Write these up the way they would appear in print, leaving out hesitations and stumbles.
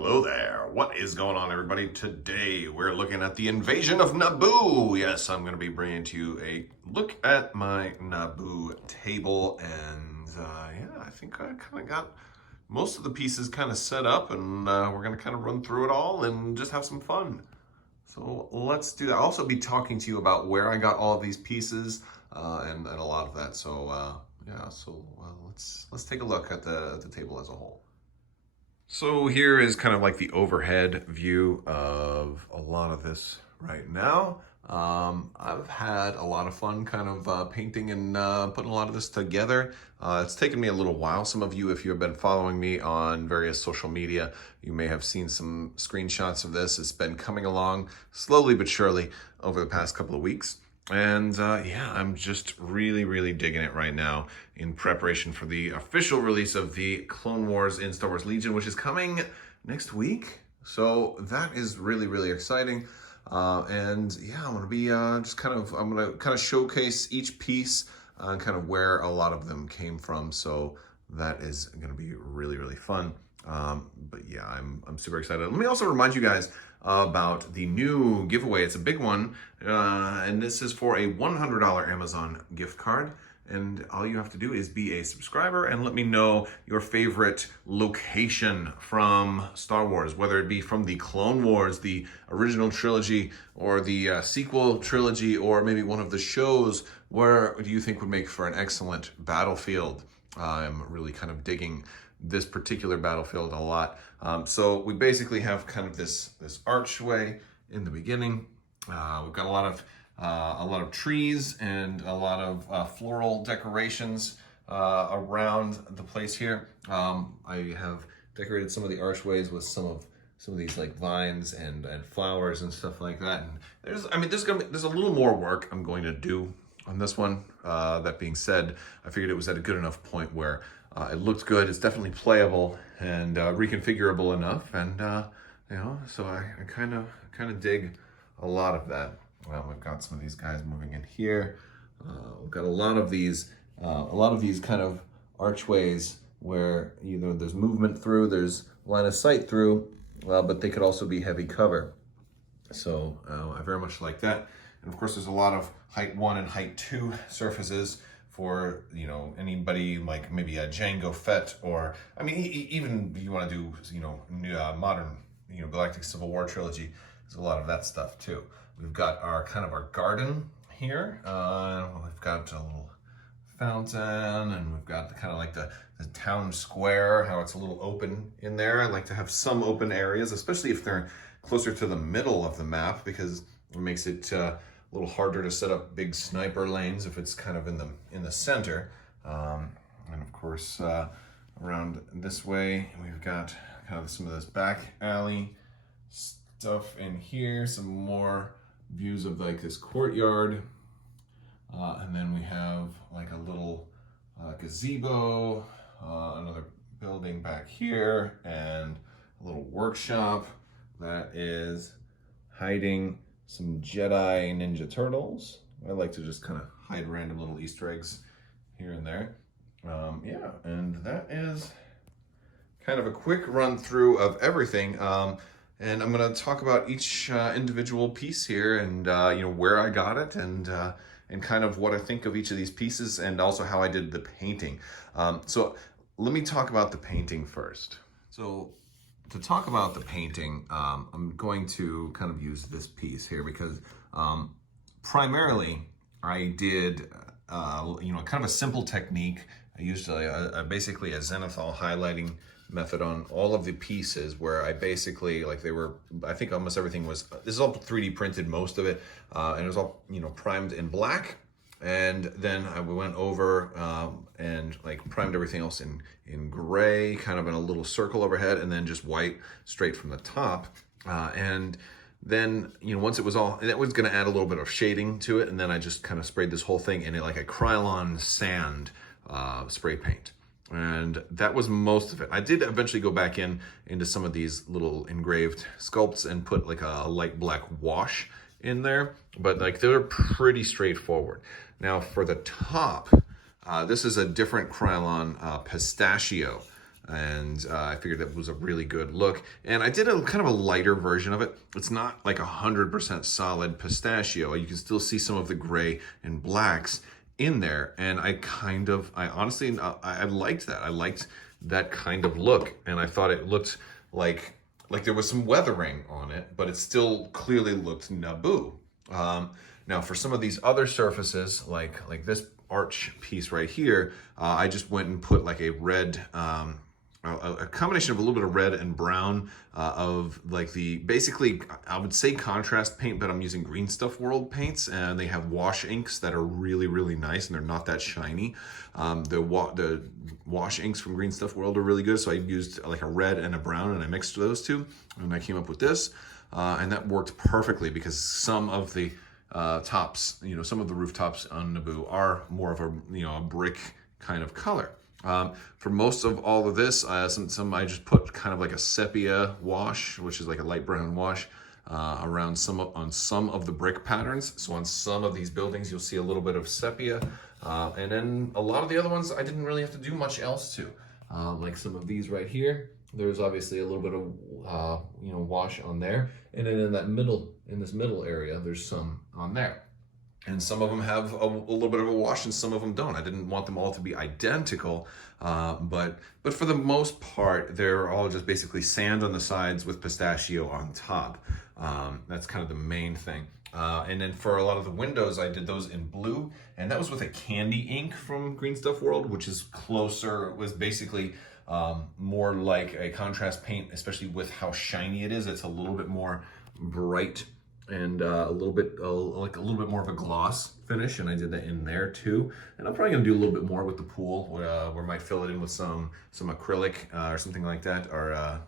Hello there. What is going on, everybody? Today we're looking at the invasion of Naboo. Yes, I'm going to be bringing to you a look at my Naboo table, and yeah, I think I kind of got most of the pieces kind of set up, and we're going to kind of run through it all and just have some fun. So let's do that. I'll also be talking to you about where I got all of these pieces and a lot of that. So yeah, so let's take a look at the table as a whole. So here is kind of like the overhead view of a lot of this right now. I've had a lot of fun kind of painting and putting a lot of this together. It's taken me a little while. Some of you, if you have been following me on various social media, you may have seen some screenshots of this. It's been coming along slowly but surely over the past couple of weeks. And yeah, I'm just really digging it right now in preparation for the official release of the Clone Wars in Star Wars Legion, which is coming next week. So that is really exciting. And yeah, I'm gonna be I'm gonna kind of showcase each piece and kind of where a lot of them came from. So that is gonna be really fun. But yeah, I'm super excited. Let me also remind you guys about the new giveaway. It's a big one, and this is for a $100 Amazon gift card. And all you have to do is be a subscriber and let me know your favorite location from Star Wars, whether it be from the Clone Wars, the original trilogy, or the sequel trilogy, or maybe one of the shows. Where do you think would make for an excellent battlefield? I'm really kind of digging this particular battlefield a lot. So we basically have kind of this archway in the beginning. We've got a lot of trees and a lot of floral decorations around the place here. I have decorated some of the archways with some of these like vines and flowers and stuff like that. And there's a little more work I'm going to do on this one. That being said, I figured it was at a good enough point where it looked good. It's definitely playable and reconfigurable enough, and you know, so I kind of dig a lot of that. Well, we've got some of these guys moving in here. We've got a lot of these kind of archways where there's movement through, there's line of sight through, but they could also be heavy cover. So I very much like that. And of course, there's a lot of height 1 and height 2 surfaces for anybody, like maybe a Jango Fett, or I mean even if you want to do modern Galactic Civil War trilogy, there's a lot of that stuff too. We've got our garden here. We've got a little fountain, and we've got kind of like the town square, how it's a little open in there. I like to have some open areas, especially if they're closer to the middle of the map, because it makes it a little harder to set up big sniper lanes if it's kind of in the center. And of course, around this way, we've got kind of some of this back alley stuff in here, some more views of like this courtyard. And then we have like a little gazebo, another building back here, and a little workshop that is hiding some Jedi Ninja Turtles. I like to just kind of hide random little Easter eggs here and there. Yeah, and that is kind of a quick run through of everything. And I'm going to talk about each individual piece here, and where I got it, and kind of what I think of each of these pieces, and also how I did the painting. So let me talk about the painting first. So to talk about the painting, I'm going to kind of use this piece here because primarily I did kind of a simple technique. I used basically a zenithal highlighting method on all of the pieces, where I basically, I think almost everything was, this is all 3D printed, most of it, and it was all primed in black. And then we went over and primed everything else in gray, kind of in a little circle overhead, and then just white straight from the top. And then, once it was all, that was going to add a little bit of shading to it. And then I just kind of sprayed this whole thing in it like a Krylon sand spray paint. And that was most of it. I did eventually go back into some of these little engraved sculpts and put like a light black wash in there, but they're pretty straightforward. Now for the top, this is a different Krylon pistachio. and I figured that was a really good look. And I did a kind of a lighter version of it. It's not like 100% solid pistachio. You can still see some of the gray and blacks in there, and I honestly liked that. I liked that kind of look, and I thought it looked like there was some weathering on it, but it still clearly looked Naboo. Now for some of these other surfaces, like this arch piece right here, I just went and put like a red, a combination of a little bit of red and brown of like basically I would say contrast paint, but I'm using Green Stuff World paints, and they have wash inks that are really, really nice, and they're not that shiny. The wash inks from Green Stuff World are really good, so I used like a red and a brown, and I mixed those two, and I came up with this, and that worked perfectly because some of the tops, some of the rooftops on Naboo are more of a brick kind of color. For most of all of this, some I just put kind of like a sepia wash, which is like a light brown wash, around on some of the brick patterns. So on some of these buildings, you'll see a little bit of sepia, and then a lot of the other ones I didn't really have to do much else to. Like some of these right here, there's obviously a little bit of wash on there, and then in this middle area, there's some on there. And some of them have a little bit of a wash, and some of them don't. I didn't want them all to be identical, but for the most part, they're all just basically sand on the sides with pistachio on top. That's kind of the main thing. And then for a lot of the windows, I did those in blue, and that was with a candy ink from Green Stuff World, which is closer. It was basically more like a contrast paint, especially with how shiny it is. It's a little bit more bright and a little bit more of a gloss finish, and I did that in there too. And I'm probably gonna do a little bit more with the pool, where I might fill it in with some acrylic or something like that, or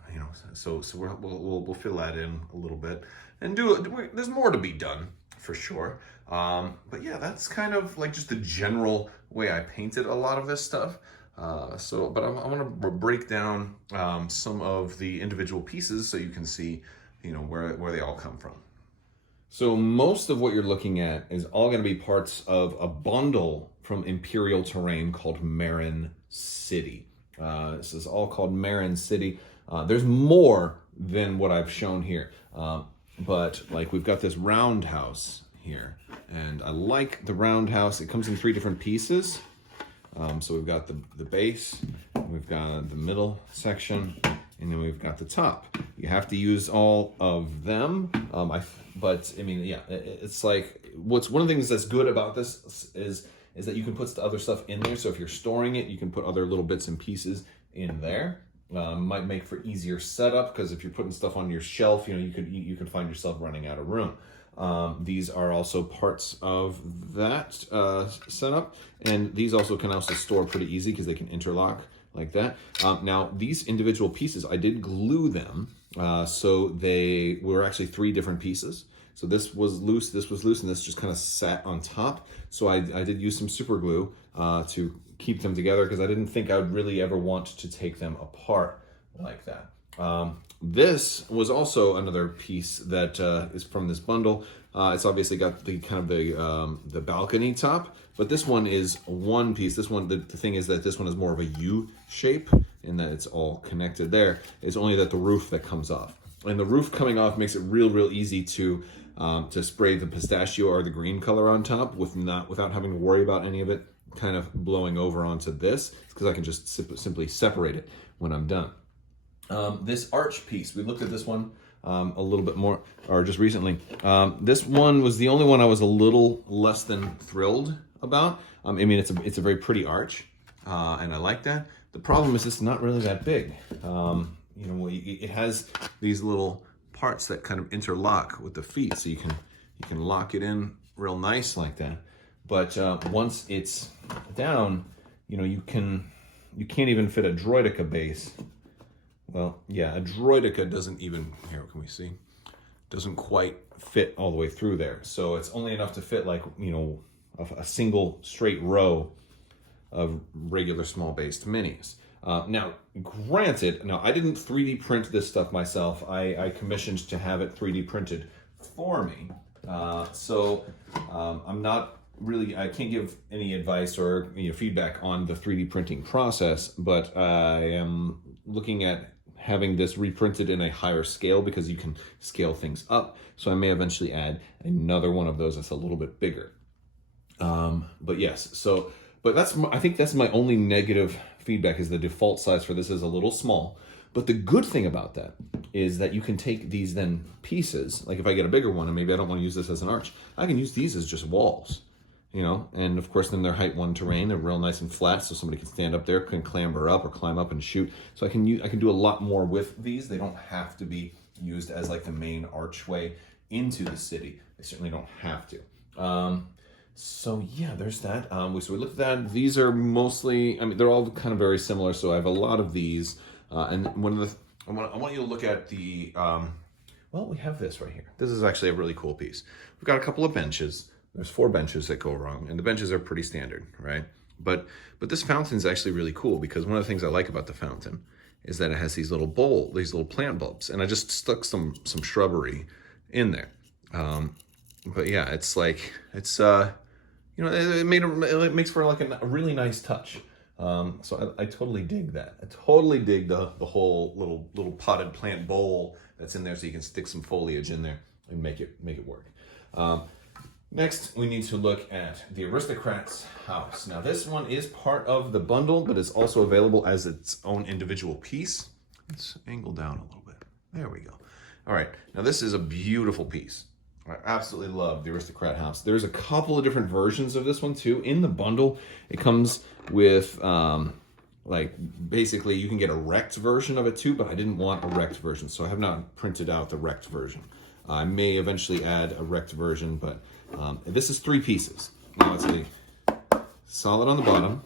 so we'll fill that in a little bit and there's more to be done for sure. But yeah, that's kind of like just the general way I painted a lot of this stuff. But I want to break down some of the individual pieces so you can see, where they all come from. So most of what you're looking at is all going to be parts of a bundle from Imperial Terrain called Marin City. This is all called Marin City. There's more than what I've shown here. But like we've got this roundhouse here, and I like the roundhouse. It comes in 3 different pieces. So we've got the base, we've got the middle section, and then we've got the top. You have to use all of them. It's like one of the things that's good about this is that you can put the other stuff in there. So if you're storing it, you can put other little bits and pieces in there. Might make for easier setup, because if you're putting stuff on your shelf, you could find yourself running out of room. These are also parts of that setup, and these can also store pretty easy because they can interlock like that. Now these individual pieces, I did glue them, so they were actually 3 different pieces. So this was loose, and this just kind of sat on top. So I did use some super glue to keep them together, because I didn't think I would really ever want to take them apart like that. This was also another piece that is from this bundle. It's obviously got the kind of the balcony top, but this one is one piece. This one, the thing is that this one is more of a U shape in that it's all connected there. It's only that the roof that comes off, and the roof coming off makes it real easy to spray the pistachio or the green color on top without having to worry about any of it kind of blowing over onto this, because I can just simply separate it when I'm done. This arch piece, we looked at this one a little bit more, or just recently. This one was the only one I was a little less than thrilled about. It's a very pretty arch, and I like that. The problem is it's not really that big. It has these little parts that kind of interlock with the feet, so you can lock it in real nice like that. But once it's down, you can't even fit a Droideka base. Well, yeah, a Droideka doesn't even, here, can we see? Doesn't quite fit all the way through there. So it's only enough to fit like, a single straight row of regular small based minis. Now, granted, I didn't 3D print this stuff myself. I commissioned to have it 3D printed for me. I'm not really, I can't give any advice or feedback on the 3D printing process, but I am looking at having this reprinted in a higher scale because you can scale things up. So I may eventually add another one of those that's a little bit bigger. But yes, so, but I think that's my only negative feedback is the default size for this is a little small. But the good thing about that is that you can take these then pieces, like if I get a bigger one and maybe I don't want to use this as an arch, I can use these as just walls, you know, and of course then they're height 1 terrain, they're real nice and flat, so somebody can stand up there, can clamber up or climb up and shoot. So I can do a lot more with these. They don't have to be used as like the main archway into the city. They certainly don't have to. So yeah, there's that. So we looked at that. These are mostly, I mean, they're all kind of very similar. So I have a lot of these. And one of I want you to look at the, well, we have this right here. This is actually a really cool piece. We've got a couple of benches. There's 4 benches that go wrong, and the benches are pretty standard, right? But this fountain is actually really cool because one of the things I like about the fountain is that it has these little plant bulbs, and I just stuck some shrubbery in there. But yeah, it's like, it's, you know, it makes for like a really nice touch. So I totally dig that. I totally dig the whole little potted plant bowl that's in there, so you can stick some foliage in there and make it work. Next, we need to look at the aristocrat's house. Now, this one is part of the bundle, but it's also available as its own individual piece. Let's angle down a little bit. There we go. All right, now this is a beautiful piece. I absolutely love the aristocrat house. There's a couple of different versions of this one too. In the bundle, it comes with like basically you can get a wrecked version of it too, but I didn't want a wrecked version, so I have not printed out the wrecked version. I may eventually add a wrecked version, but this is 3 pieces. Now it's a solid on the bottom.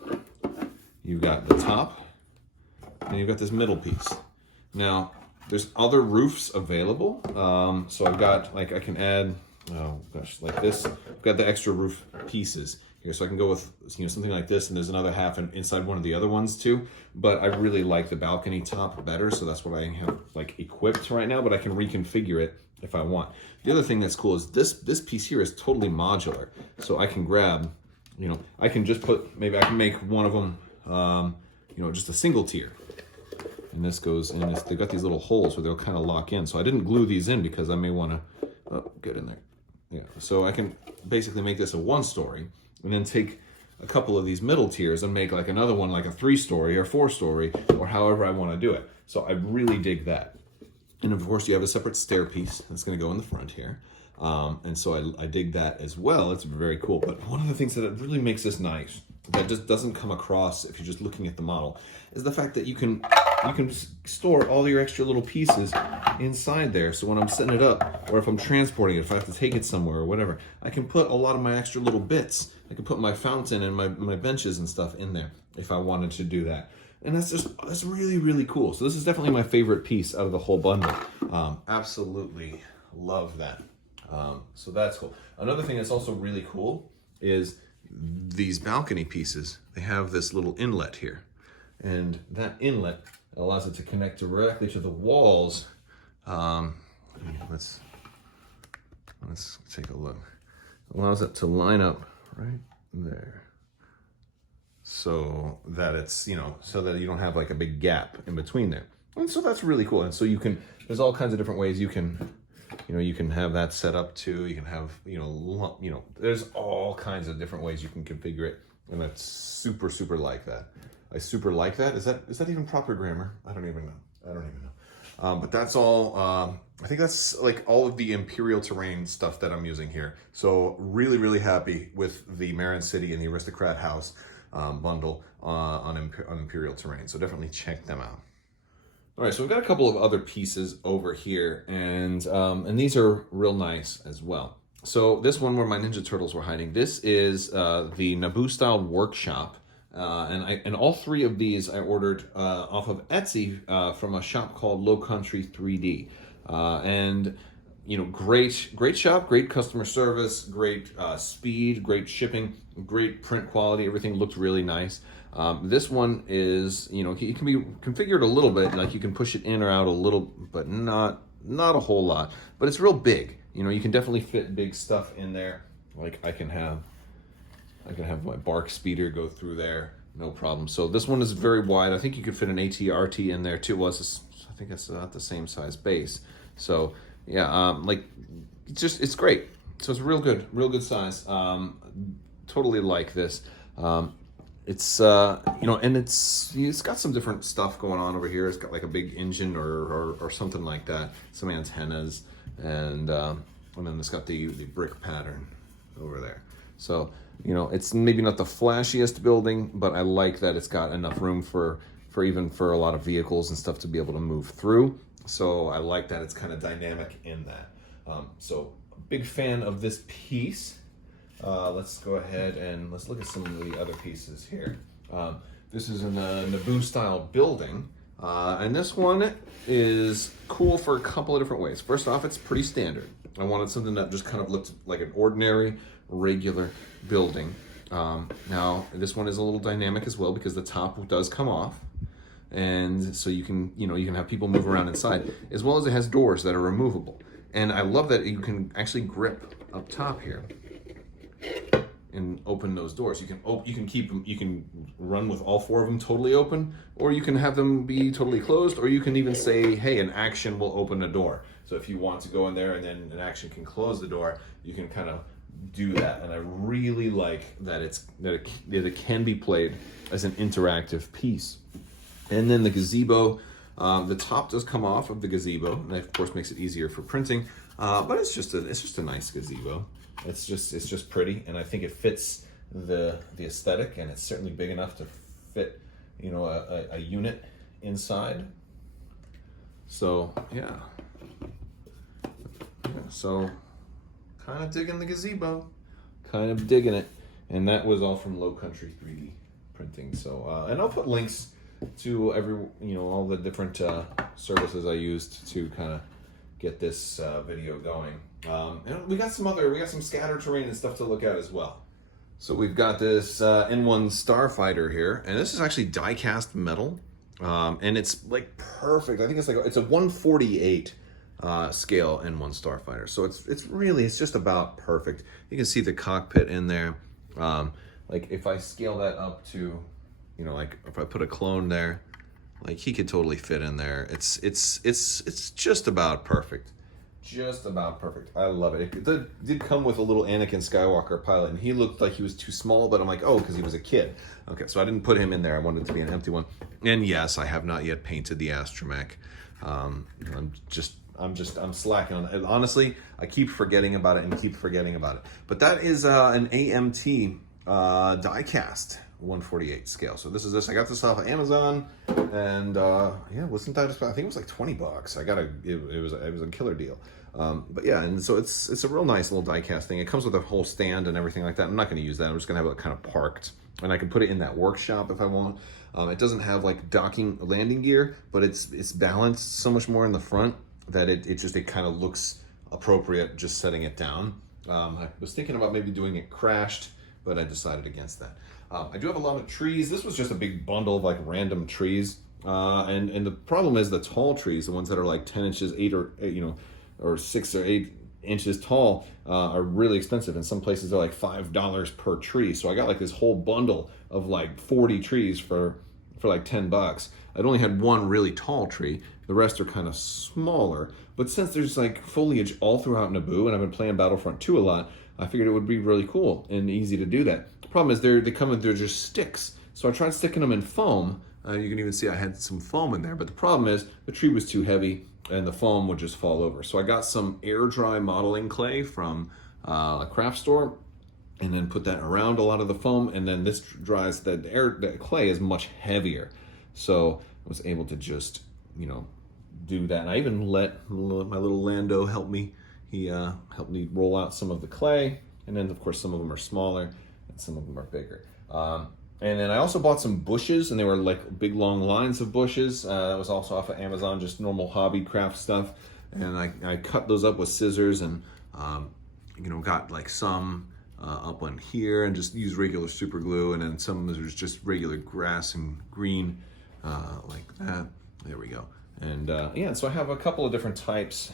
You've got the top, and you've got this middle piece. Now, there's other roofs available. So I've got, like, I can add, oh gosh, like this. I've got the extra roof pieces here. So I can go with, you know, something like this, and there's another half inside one of the other ones too. But I really like the balcony top better, so that's what I have, like, equipped right now, but I can reconfigure it if I want. The other thing that's cool is this piece here is totally modular. So I can grab, you know, I can just put, maybe I can make one of them, you know, just a single tier. And this goes in, they've got these little holes where they'll kind of lock in. So I didn't glue these in because I may want to, oh, get in there. Yeah, so I can basically make this a 1-story and then take a couple of these middle tiers and make like another one, like a 3-story or 4-story or however I want to do it. So I really dig that. And of course you have a separate stair piece that's going to go in the front here. And so I dig that as well. It's very cool. But one of the things that really makes this nice, that just doesn't come across if you're just looking at the model, is the fact that you can store all your extra little pieces inside there. So when I'm setting it up, or if I'm transporting it, if I have to take it somewhere or whatever, I can put a lot of my extra little bits. I can put my fountain and my benches and stuff in there if I wanted to do that. And that's really, really cool. So this is definitely my favorite piece out of the whole bundle. Absolutely love that. So that's cool. Another thing that's also really cool is these balcony pieces. They have this little inlet here. And that inlet allows it to connect directly to the walls. Let's take a look. Allows it to line up right there. So that it's, you know, so that you don't have like a big gap in between there. And so that's really cool. And so you can, there's all kinds of different ways you can, you know, you can have that set up too. You can have, you know, there's all kinds of different ways you can configure it. And that's super, super like that. I super like that. Is that even proper grammar? I don't even know. But that's all, I think that's like all of the Imperial terrain stuff that I'm using here. So really, really happy with the Marin City and the Aristocrat House bundle on Imperial terrain. So definitely check them out. All right, so we've got a couple of other pieces over here, and these are real nice as well. So this one where my Ninja Turtles were hiding, this is the Naboo style workshop. And all 3 of these I ordered off of Etsy from a shop called Low Country 3D. And, you know, great shop, great customer service, great speed, great shipping, great print quality. Everything looked really nice. This one is, you know, it can be configured a little bit, like you can push it in or out a little, but not a whole lot. But it's real big. You know, you can definitely fit big stuff in there. Like I can have my bark speeder go through there. no problem. So this one is very wide. I think you could fit an AT-RT in there too. Well, I think it's not the same size base. So yeah, like it's great. So it's real good size. Totally like this. It's you know, and it's got some different stuff going on over here. It's got like a big engine or something like that. Some antennas, and then it's got the brick pattern over there. So, you know, it's maybe not the flashiest building, but I like that it's got enough room for even for a lot of vehicles and stuff to be able to move through. So I like that it's kind of dynamic in that. So big fan of this piece. Let's go ahead and let's look at some of the other pieces here. This is in a Naboo style building. And this one is cool for a couple of different ways. First off, it's pretty standard. I wanted something that just kind of looked like an ordinary, regular building. Now, this one is a little dynamic as well because the top does come off. And so you can have people move around inside, as well as it has doors that are removable. And I love that you can actually grip up top here and open those doors. You can keep them, you can run with all four of them totally open, or you can have them be totally closed, or you can even say, hey, an action will open a door. So if you want to go in there and then an action can close the door, you can kind of do that. And I really like that it can be played as an interactive piece. And then the gazebo, the top does come off of the gazebo, and that of course makes it easier for printing. But it's just a nice gazebo. It's just pretty, and I think it fits the aesthetic, and it's certainly big enough to fit, you know, a unit inside. So yeah. So kind of digging the gazebo, kind of digging it, and that was all from Low Country 3D printing. So and I'll put links to all the different services I used to kind of get this video going. And we got some scatter terrain and stuff to look at as well. So we've got this N1 Starfighter here, and this is actually die-cast metal, and it's like perfect. I think it's a 1/48 scale N1 Starfighter. So it's just about perfect. You can see the cockpit in there. Like if I scale that up to, you know, like if I put a clone there, like he could totally fit in there. It's just about perfect. Just about perfect. I love it. It did come with a little Anakin Skywalker pilot, and he looked like he was too small, but I'm like, oh, because he was a kid. Okay, so I didn't put him in there. I wanted it to be an empty one. And yes, I have not yet painted the astromech. I'm slacking on it. Honestly, I keep forgetting about it But that is an AMT die-cast 1/48 scale. So this is this. I got this off of Amazon, and yeah, wasn't that? I think it was like $20. It was a killer deal. But yeah, and so it's a real nice little die-cast thing. It comes with a whole stand and everything like that. I'm not going to use that. I'm just going to have it kind of parked, and I can put it in that workshop if I want. It doesn't have like docking landing gear, but it's balanced so much more in the front that it kind of looks appropriate just setting it down. I was thinking about maybe doing it crashed, but I decided against that. I do have a lot of trees. This was just a big bundle of like random trees. And the problem is the tall trees, the ones that are like 10 inches, 6 or 8 inches tall, are really expensive. In some places they're like $5 per tree. So I got like this whole bundle of like 40 trees for like $10. I'd only had one really tall tree. The rest are kind of smaller. But since there's like foliage all throughout Naboo, and I've been playing Battlefront 2 a lot, I figured it would be really cool and easy to do that. The problem is they're just sticks. So I tried sticking them in foam. You can even see I had some foam in there, but the problem is the tree was too heavy and the foam would just fall over. So I got some air dry modeling clay from a craft store, and then put that around a lot of the foam, and then this dries. The clay is much heavier, so I was able to just, you know, do that. And I even let my little Lando help me. He helped me roll out some of the clay, and then of course some of them are smaller and some of them are bigger. And then I also bought some bushes, and they were like big long lines of bushes. That was also off of Amazon, just normal hobby craft stuff. And I cut those up with scissors, and got like some up on here, and just used regular super glue, and then some of was just regular grass and green, like that. There we go. And yeah, so I have a couple of different types,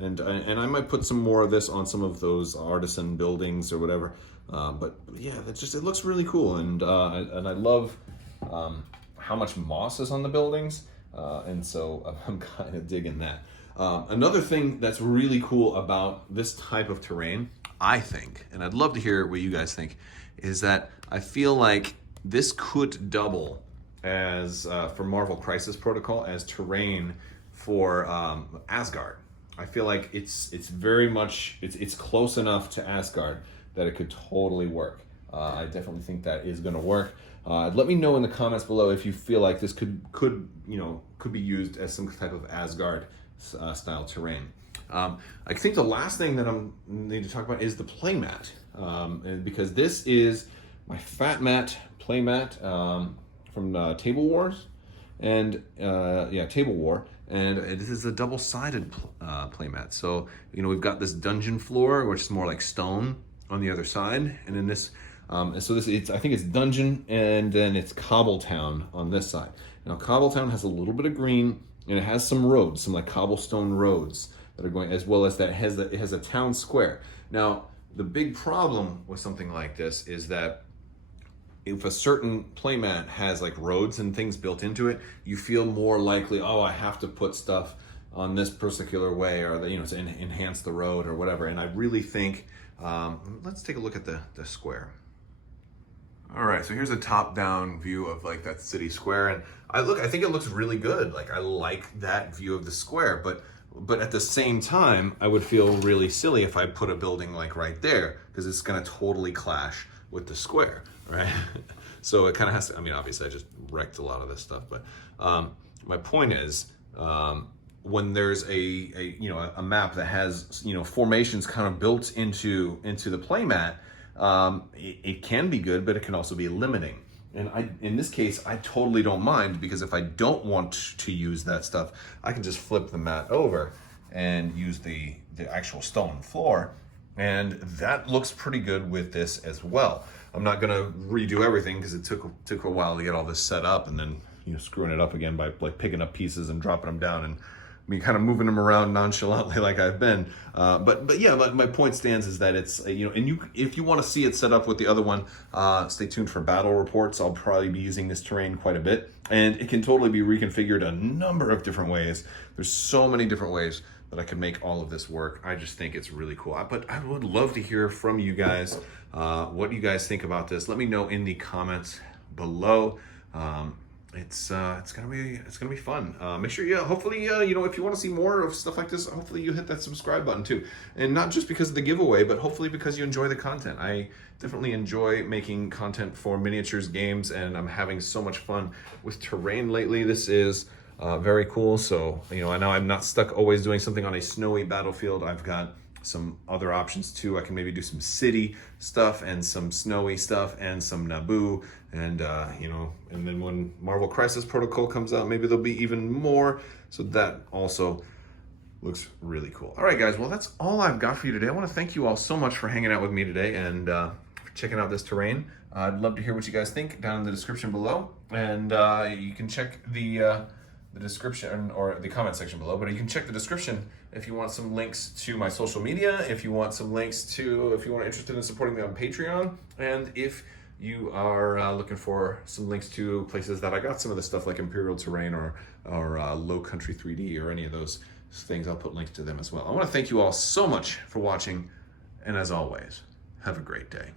And I might put some more of this on some of those artisan buildings or whatever. But yeah, it looks really cool, and I love how much moss is on the buildings, and so I'm kind of digging that. Another thing that's really cool about this type of terrain, I think, and I'd love to hear what you guys think, is that I feel like this could double as for Marvel Crisis Protocol as terrain for Asgard. I feel like it's very much it's close enough to Asgard that it could totally work. I definitely think that is going to work. Let me know in the comments below if you feel like this could be used as some type of Asgard style terrain. I think the last thing that I need to talk about is the playmat, because this is my Fat Mat playmat from Table Wars, and Table War. And this is a double-sided playmat. So, we've got this dungeon floor, which is more like stone on the other side. And then this, I think it's dungeon, and then it's Cobbletown on this side. Now, Cobbletown has a little bit of green, and it has some roads, some like cobblestone roads that are going, as well as that it has a town square. Now, the big problem with something like this is that if a certain playmat has like roads and things built into it, you feel more likely, oh, I have to put stuff on this particular way, or to enhance the road or whatever. And I really think, let's take a look at the square. All right, so here's a top-down view of like that city square, and I think it looks really good. Like, I like that view of the square, but at the same time, I would feel really silly if I put a building like right there, because it's gonna totally clash with the square, right? So it kind of has to, obviously I just wrecked a lot of this stuff, but my point is, when there's a map that has, formations kind of built into the playmat, it can be good, but it can also be limiting. And in this case, I totally don't mind, because if I don't want to use that stuff, I can just flip the mat over and use the actual stone floor. And that looks pretty good with this as well. I'm not gonna redo everything, because it took a while to get all this set up, and then screwing it up again by like picking up pieces and dropping them down, and kind of moving them around nonchalantly like I've been. But yeah, my point stands is that it's, if you want to see it set up with the other one, stay tuned for battle reports. I'll probably be using this terrain quite a bit, and it can totally be reconfigured a number of different ways. There's so many different ways that I can make all of this work. I just think it's really cool. But I would love to hear from you guys, what you guys think about this. Let me know in the comments below. It's gonna be fun. Make sure hopefully if you want to see more of stuff like this, hopefully you hit that subscribe button too, and not just because of the giveaway, but hopefully because you enjoy the content. I definitely enjoy making content for miniatures games, and I'm having so much fun with terrain lately. This is very cool. So I know I'm not stuck always doing something on a snowy battlefield. I've got some other options too. I can maybe do some city stuff and some snowy stuff and some Naboo, and and then when Marvel Crisis Protocol comes out, maybe there'll be even more. So that also looks really cool. All right, guys, well, that's all I've got for you today. I want to thank you all so much for hanging out with me today and for checking out this terrain. I'd love to hear what you guys think down in the description below, and you can check the description or the comment section below, but you can check the description if you want some links to my social media, if you want some links to, if you want interested in supporting me on Patreon, and if you are looking for some links to places that I got some of the stuff like Imperial terrain or Low Country 3D or any of those things, I'll put links to them as well. I want to thank you all so much for watching, and as always, have a great day.